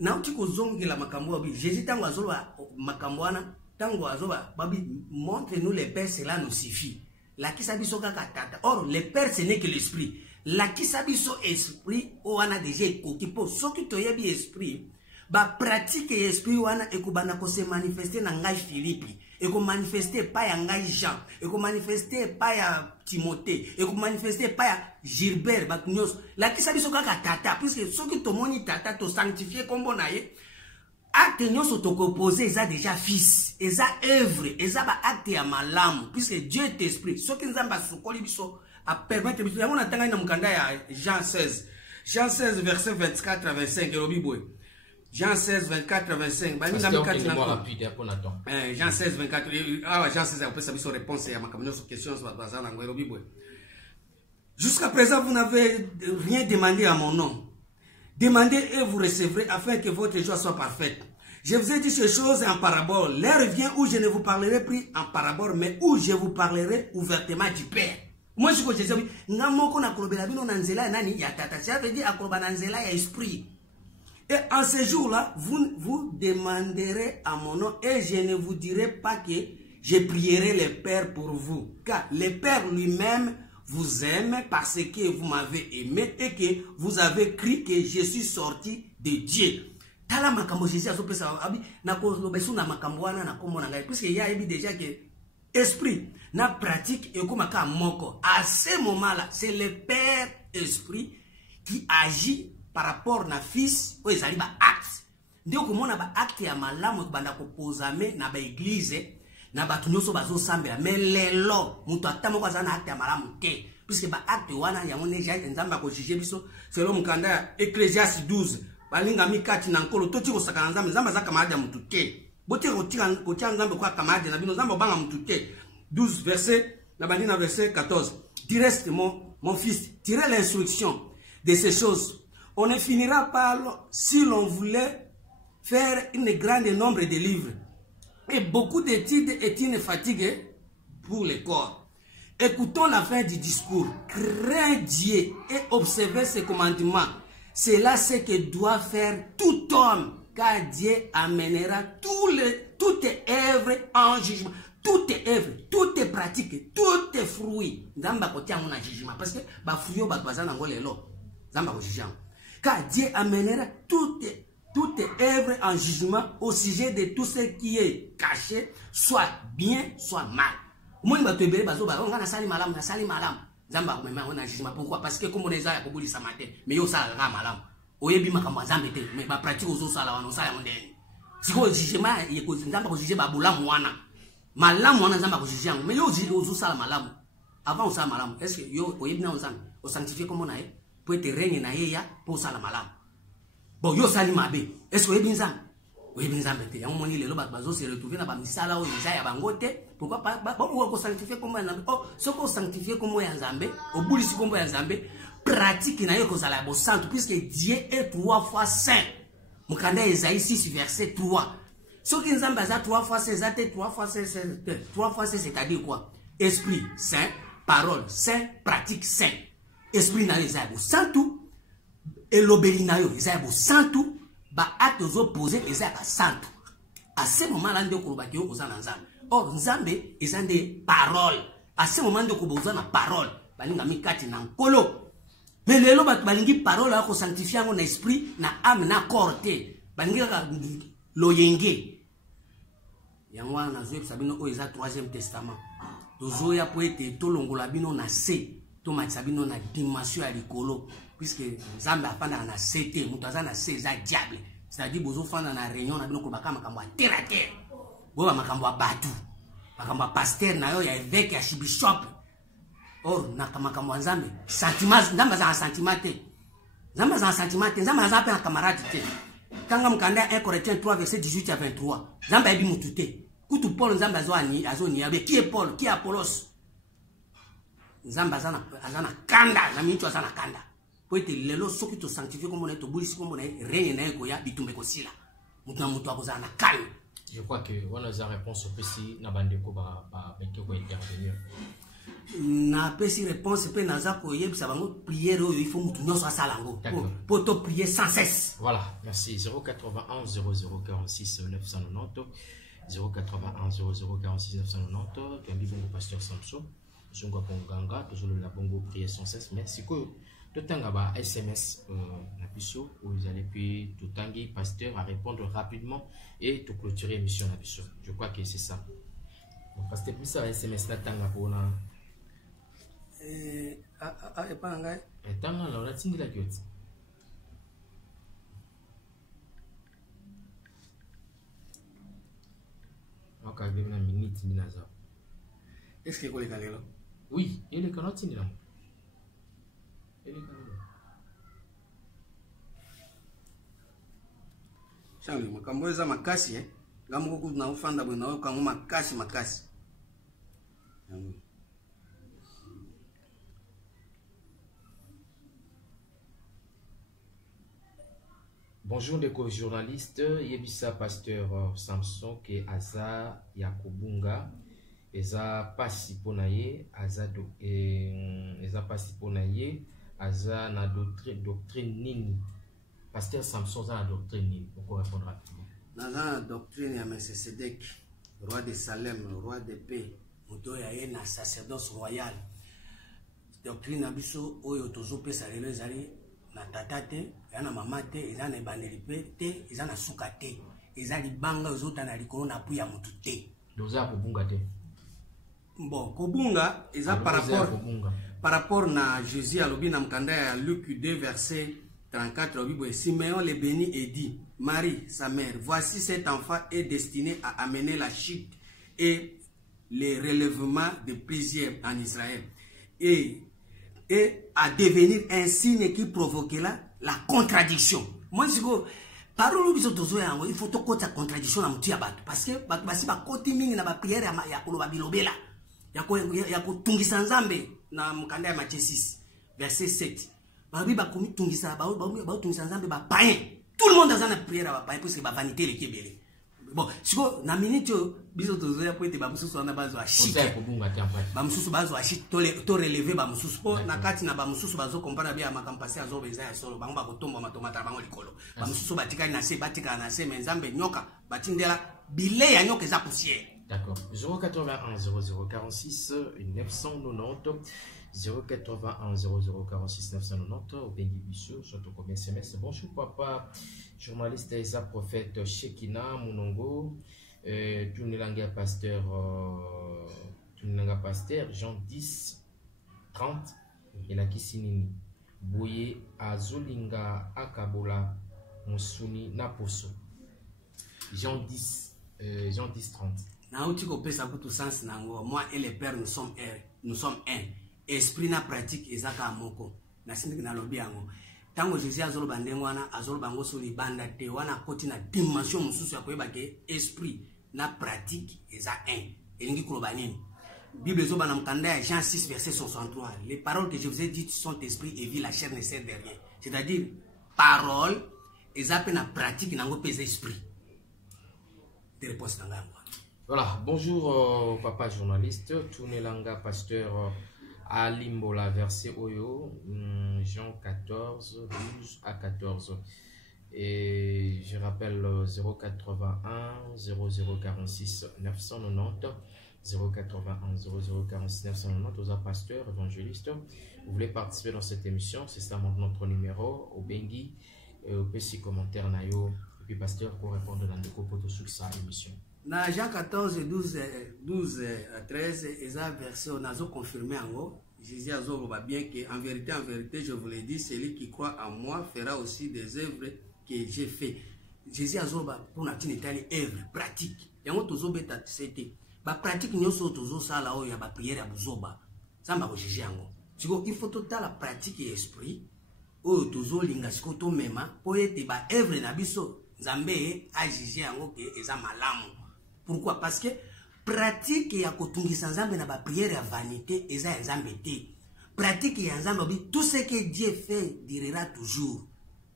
na uti kozongela makambo abi Jésus tango azoba makambo wana tango azoba babi montre nous les pères cela nous suffit la kisabiso kaka tata or le père ce n'est que l'esprit la kisabiso esprit o wana déjà kokipo soki toyebi esprit ba pratique esprit wana ekubana ko se manifester na ngai Philippe eko manifester pa ya ngai Jean eko manifester pa ya Timothée eko manifester pa ya Gilbert baknyos la kisabiso kaka tata puisque soki tomoni tata to sanctifier kombo na ye acte nyonso tokoposer eza déjà fils, eza œuvre, eza ba acte ya malamu, puisque Dieu est esprit. Soki nzamba sokoli biso a permettre biso yango na tanga na mukanda ya Jean 16. Jean 16 verset 24 à 25 elobi boy. Jean 16 24 à 25. Ba ninga mikati na rapide pour Nathan. Jean 16 24 ah Jean 16 après ça biso réponse ya makamyo sur question sur bazana ngo elobi boy. Jusqu'à présent vous n'avez rien demandé à mon nom. Demandez et vous recevrez afin que votre joie soit parfaite. Je vous ai dit ces choses en parabole. L'heure vient où je ne vous parlerai plus en parabole, mais où je vous parlerai ouvertement du Père. Moi, je dis, ça veut dire esprit. Et en ce jour-là, vous demanderez à mon nom et je ne vous dirai pas que je prierai le Père pour vous. Car le Père lui-même vous aime parce que vous m'avez aimé et que vous avez cru que je suis sorti de Dieu. Tala makambo Jésus a sopé ça abi na ko lobesu na makambo wana na kombo na ngai puisque ya ebi déjà que esprit na pratique et comme ka moko. À ce moment-là, c'est le Père esprit qui agit par rapport na fils o ezali ba acte. Ndio komona ba acte ya malamu banda ko posame na ba église na batu nyonso bazo sambela mais lelo mutu atamoko azana acte ya malamu te puisque ba acte wana yango neja nzamba ko juger biso selon mukanda ya Ecclésiaste 12 balinga mikati na nkolo toti ko sakana nzamba nzamba za kamadi ya mutu te bote ko tia nzamba kwa kamadi na bino nzamba banga mutu te 12 verset na bandi na verset 14 dis reste mon fils tirez l'instruction de ces choses on ne finira pas si l'on voulait faire une grande nombre de livres. Et beaucoup d'études est une fatigue pour le corps. Écoutons la fin du discours. Crains Dieu et observez ses commandements. C'est là ce que doit faire tout homme, car Dieu amènera toutes œuvres en jugement. Toutes œuvres, toutes pratiques, toutes fruits. Zamba ko tia mona jugement parce que ba fruits ba bazana ngole lo. Zamba ko jugement. Car Dieu amènera toutes œuvres en jugement au sujet de tout ce qui est caché, soit bien, soit mal. Moi, je vais te dire, on a sali malam, on a sali malam. Zamba, on a jugement. Pourquoi? Parce que comme on est à Kobuli Samate, mais yo sala malam. Oyebi makamba zambete, mais ba pratique aux sala wana sala mondeni. Si ko jugement, yeko zamba ko juger ba bulamu wana. Malam wana zamba ko juger, mais yo aux sala malam. Avant on sala malam, est-ce que yo oyebi na on zamba, on sanctifier comme on a pour être règne na yeya pour sala malam. Bon, yo sali mabe. Est-ce que vous avez dit que vous se retrouver dans la misala ou les bangote? Pourquoi pas? Vous sanctifier comme un oh, ce qu'on sanctifie comme un zambé, au bout du comme un zambé, pratique n'a eu que ça la bossante, puisque Dieu est 3 fois saint. Mukanda Esaïe 6, verset 3. Ce qui nous a 3 fois saint, 3 fois saint, 3 fois saint, c'est-à-dire quoi? Esprit saint, parole saint, pratique saint. Esprit n'a eu ça tout. Et l'obélinayo, ils ont santu, ba actes opposés, ils ont santu. À ce moment-là, ils ont dit or, Nzambe, ils ont des paroles. À ce moment, ils ont des paroles. Balinga mikati na nkolo. Mais les lois balingi paroles, ils ont sanctifié mon esprit, na âme, na corps. Balinga loyenge. Yangwa na zoe sabino o eza 3e testament. Tozoya po ete tolongola bino na se, to matsabino na dimension ya likolo. Puisque Nzambe afanda na CT, mutaza na C za diable. C'est-à-dire bozo fanda na réunion na bino ko bakama makambo a terre à terre. Bo ba makambo a batu. Makambo pasteur na yo ya évêque ya bishop. Or na makambo Nzambe, sentiment Nzambe za sentiment te. Nzambe za sentiment te, Nzambe za pa camarade te. Kanga mkanda 1 Corinthiens 3 verset 18 à 23. Nzambe ebi mutute. Kutu Paul Nzambe azoni abe qui est Paul, qui est Apollos. Nzambe azana kanda, na mincho azana kanda. Poete lelo soki to sanctifier comme on est to bulisi comme on est règne na ko ya bitumbe ko sila. Mutu na mutu akoza na calme. Je crois que on a une réponse au PC na bande ko ba ko intervenir. Na pesi réponse pe naza ko yebisa bango prière oyo il faut mutu nyoso asala ngo. Pour to prier sans cesse. Voilà, merci 081 0046 990 081 0046 990 tu as dit bongo pasteur Samson. Zongo Ponganga, toujours la bongo prier sans cesse. Merci que tout le temps ba SMS la biso où vous allez puis tout tangi pasteur à répondre rapidement et tout clôturer l'émission la biso. Je crois que c'est ça. Donc pasteur plus ça SMS la tanga pour na et pas ngai. Et tanga la tindi la kyote. quand même minute minaza. Est-ce que vous avez Oui, il est quand même là. Il est quand même. Changi makambo eza makasi ngamu ko na ufanda bwe na kangu makasi. Bonjour les co-journalistes, Yebisa Pasteur Samson ke aza Yakobunga eza pasi ponaye aza eza pasi ponaye aza na doctrine nini. Pasteur Samson a la doctrine nini? On répondre rapidement. Dans la doctrine ya Melchisedec, roi de Salem, roi de paix, moto ya ye na sacerdoce royal. Doctrine na biso oyo tozopesa lelo ezali na tata te, na mama te, eza na ebandeli te, eza na suka te, eza libanga ozota na likolo na puya mutu te. Doza kobunga te. Bon, kobunga eza par rapport na Jésus alobi na mkanda ya Luc 2 verset 34 au Bible, Simeon le bénit et dit, Marie, sa mère, voici cet enfant est destiné à amener la chute et le relèvement de plusieurs en Israël et à devenir un signe qui provoquera la contradiction. Moi, je dis, parole il faut que la contradiction na mutu ya bato parce que bato basi ba koti mingi na ba prière ya koloba bilobela ya ko tungisa nzambe na mkanda ya Matthieu 6 verset 7. Babi ba komi tungisa ba tungisa nzambe ba païen. Tout le monde a une prière à païen parce que ba vanité le kebele. Bon, siko na minute biso tozoya po ete ba mususu na bazo ashite. Ba mususu bazo ashite to relever ba mususu po na kati na ba mususu bazo comprendre bien makampasi azo beza ya solo bango ba kotomba matomata bango likolo. Ba mususu batika na se batika na se nzambe nyoka batindela bile ya nyoka za poussière. D'accord. 081 0046 990 081 0046 990 au Bengi Bissou, surtout comme SMS. Bonjour papa, journaliste Isa prophète Shekina Munongo, Tunilanga pasteur Jean 10 30 et la Kisinini Boye Azolinga Akabola Musuni Naposo Jean 10 30. Na uti ko pesa kutu sens nango, moi et le père nous sommes un. Esprit na pratique ezaka moko. Na sindi na lobi yango. Tango Jésus azolo bandengo wana azolo bango so libanda te wana koti na dimension mususu ya koyeba ke esprit na pratique eza un. Elingi koloba nini? Bible zo bana mkanda ya Jean 6 verset 63. Les paroles que je vous ai dites sont esprit et vie, la chair ne sert de rien. C'est-à-dire parole ezape na pratique nango pesa esprit. De réponse nanga. Voilà, bonjour papa journaliste, Tunelanga pasteur Alimbola verset Oyo, Jean 14, 12 à 14. Et je rappelle 081 0046 990 081 0046 990 aux pasteurs, évangélistes. Vous voulez participer dans cette émission, c'est ça notre numéro, au Bengi, au petit commentaire Nayo, et puis pasteur pour répondre dans le copo sur sa émission. Na Jean 14, 12 à 13, eza verset on a confirmé en haut. Jésus a bien que en vérité, je vous l'ai dit, celui qui croit en moi fera aussi des œuvres que j'ai fait. Jésus a pour na tinetali œuvre pratique. Yango tozo beta c'était ba pratique nyoso tozo sala o ya ba prière ya buzoba. Samba ko Jésus yango. Siko il faut total la pratique et esprit o tozo linga siko to mema po ete ba œuvre na biso Nzambe a Jésus yango ke eza malamu. Pourquoi? Parce que pratique ya kotungisa nzambe na ba prière ya vanité eza nzambe te. Pratique ya nzambe tout ce que Dieu fait durera toujours.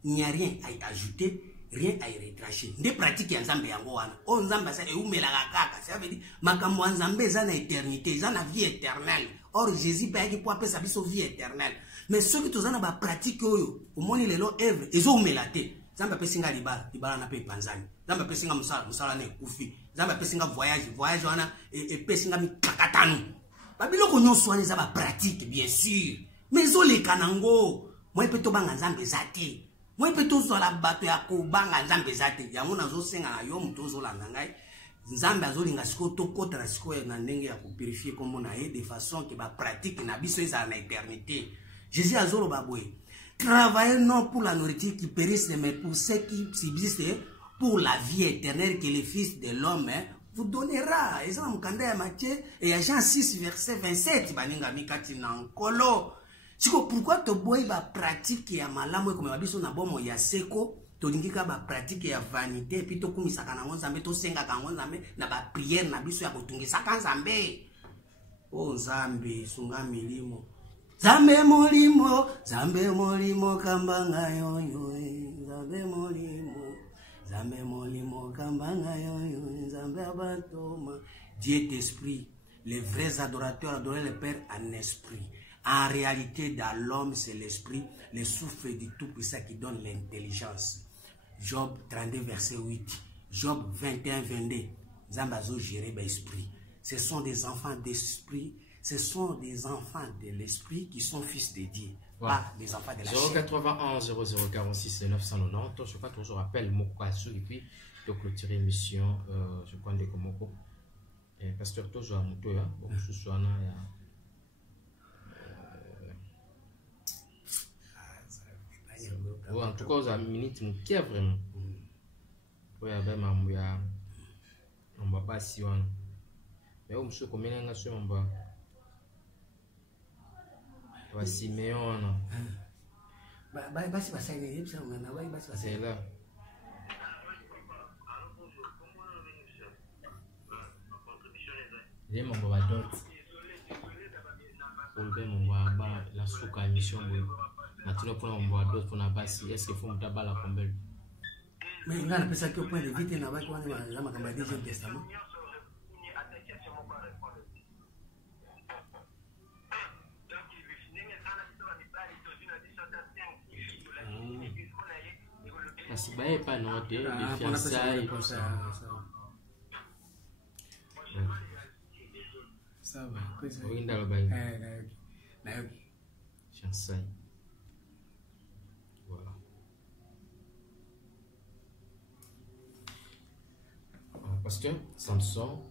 Il n'y a rien à y ajouter, rien à y retrancher. Nde pratique ya nzambe yango wana. O nzambe sa eumela kaka, ça veut dire makambo ya nzambe eza na éternité, eza na vie éternelle. Or Jésus pa yaki po apesa biso vie éternelle. Mais ceux qui tozana ba pratique oyo, omoni lelo œuvre ezoumela te. Nzambe apesinga libala na pe panzani. Nzambe apesinga musala na ekufi. Nzambe apesinga voyage wana epesinga mikakatano. Babiloko nyonso wana eza ba pratique bien sûr. Mais ezoleka nango. Moi pe to banga nzambe zate. Moi pe to zola bato ya ko banga nzambe zate. Yango nazo senga na yo muto zolanda ngai. Nzambe azolinga siko to kota siko na ndenge ya ko purifier comme na ye de façon que ba pratique na biso eza na éternité. Jésus azolo baboye. Travaillez non pour la nourriture qui périsse, mais pour ceux qui subsistent pour la vie éternelle que le Fils de l'homme vous donnera. Et ça, Mukanda Matthieu, et à Jean 6, verset 27, Baninga Mikati Nankolo. Pourquoi tu bois ba pratique ya malamu comme babiso na bomo ya seko, to lingika ba pratique ya vanité, puis to kumisaka na nzambe, to senga ka nzambe, na ba prière na biso ya kotungisa ka nzambe. Oh Nzambe, sunga milimo. Zambe molimo kambanga yoyo, Zambe molimo kambanga yoyo, Zambe abatoma. Dieu est esprit. Les vrais adorateurs adoraient le Père en esprit. En réalité, dans l'homme, c'est l'esprit, le souffle du Tout-Puissant qui donne l'intelligence. Job 32, verset 8. Job 21, 22. Zambazo géré l'esprit. Ce sont des enfants d'esprit. Ce sont des enfants de l'esprit qui sont fils de Dieu, pas des enfants de la chair. 081 0046 990. Je crois que je rappelle mon question et puis de clôturer l'émission. Je crois que Komoko. Pasteur Tojo a monté, bon, je suis en en tout cas, aux minutes, qui est vraiment. Oui, avec ma on va pas si on. Mais on se combien de sur on va. Voici Méon. C'est là. Les membres d'autres. Pour le moment, la souka émission. Maintenant, pour le moment, d'autres, on a pas si. Est-ce qu'il faut me tabac la combelle? Mais il y a un peu ça qui est au point de vite. Il y a un peu de Deuxième Testament. Parce que pas noté, les fiançailles. Ça va. Oui, dans le bail. Fiançailles. Voilà. Pasteur Samson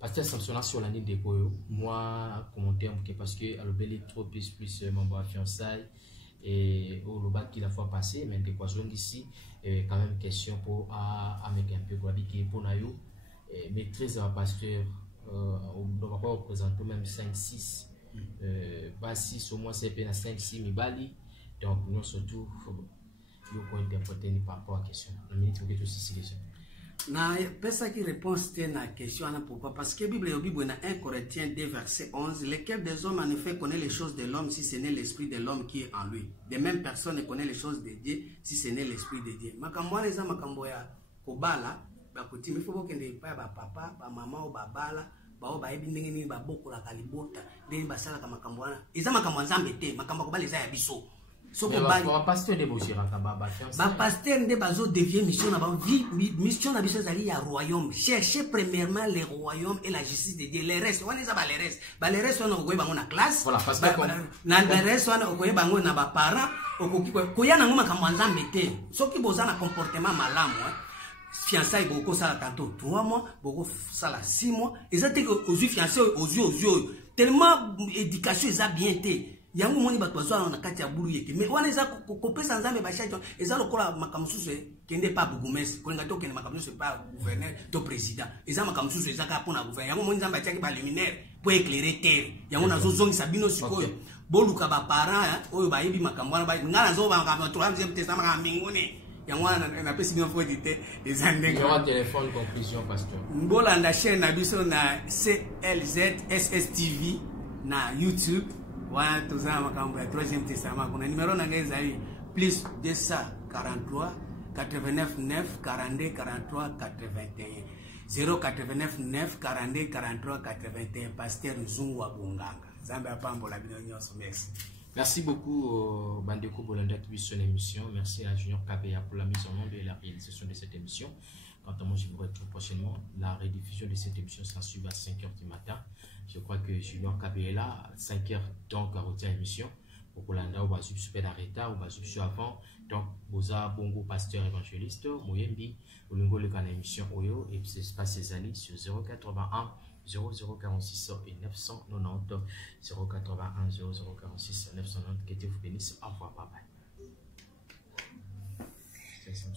a sur l'année de Koyo. Moi, commentaire parce que à l'obéli trop plus mon fiançailles. Et au Lobat qui la fois passé, mais des poissons ici, quand même question pour avec un peu quoi qui est pour naïo, maîtrise à pasteur, on va pas représenter même 5-6, pas 6 au moins c'est peine à 5-6 mais bali, donc nous surtout, il faut interpréter par rapport à la question. La minute où aussi c'est déjà. Na pesa qui réponse à la question pourquoi parce que Bible na 1 Corinthiens 2 verset 11 lesquels des hommes en effet connaît les choses de l'homme si ce n'est l'esprit de l'homme qui est en lui. De même personne ne connaît les choses de Dieu si ce n'est l'esprit de Dieu. Makambo les makambo ya kobala ba kutimi fo bokende pa ba papa ba mama o babala ba o ba ebi ndenge ni ba bokola kalibota ndeni basala ka makambo wana eza makambo nzambe te makambo kobala eza ya biso. Pasteur de Boshira pasteur de bazo devient mission na mission na biso zali ya royaume. Cherchez premièrement le royaume et la justice de Dieu. Les restes, on les a les restes on okoye bango na classe. Voilà, parce que na les restes on okoye bango na ba parents okoki koya na ngoma kamba nzambe te. Soki boza na comportement malamu fiançailles beaucoup ça tantôt 3 mois, beaucoup ça là 6 mois. Et ça que aux fiançailles aux yeux tellement éducation ça bien té. Yango moni ba twazo na kati ya bulu yeke mais wana eza kopesa nzambe ba shaito eza lokola makamususu kende pa bugumes kolinga to kende makamususu pa gouverneur to président eza makamususu eza ka pona gouverneur yango moni nzambe atiaki ba luminaire pour éclairer terre yango nazo zongisa bino sikoyo boluka ba parents oyo ba yebi makambo wana ba ngana zo ba makambo 3e testament ka mbingone yango na pesi bino fo dite les andeng yo téléphone conclusion pasteur mbolanda chaîne na biso na CLZ SSTV na YouTube. Voilà, tout ça, ma campagne, 3e testament. On a numéro plus 243 89 9 42 43 81 089 9 42 43 81 Pasteur Nzungu wa Bunganga. Zambé apambo la bino nyonso merci. Merci beaucoup Bandeko Bolanda qui suit son émission. Merci à Junior Kabea pour la mise en onde et la réalisation de cette émission. Quant à moi, je vous retrouve prochainement. La rediffusion de cette émission sera suivie à 5h du matin. Je crois que Junior Kabea est là, à 5h, donc à retenir l'émission. Pour Kolanda, on va suivre super d'arrêta, on va suivre avant. Donc, Boza, Bongo, pasteur évangéliste, Moyembi, Olingo, le canal émission Oyo, et puis c'est ses alliés sur 081 0046 et 990 081 0046 990. Que Dieu vous bénisse. Au revoir, bye bye. C'est ça,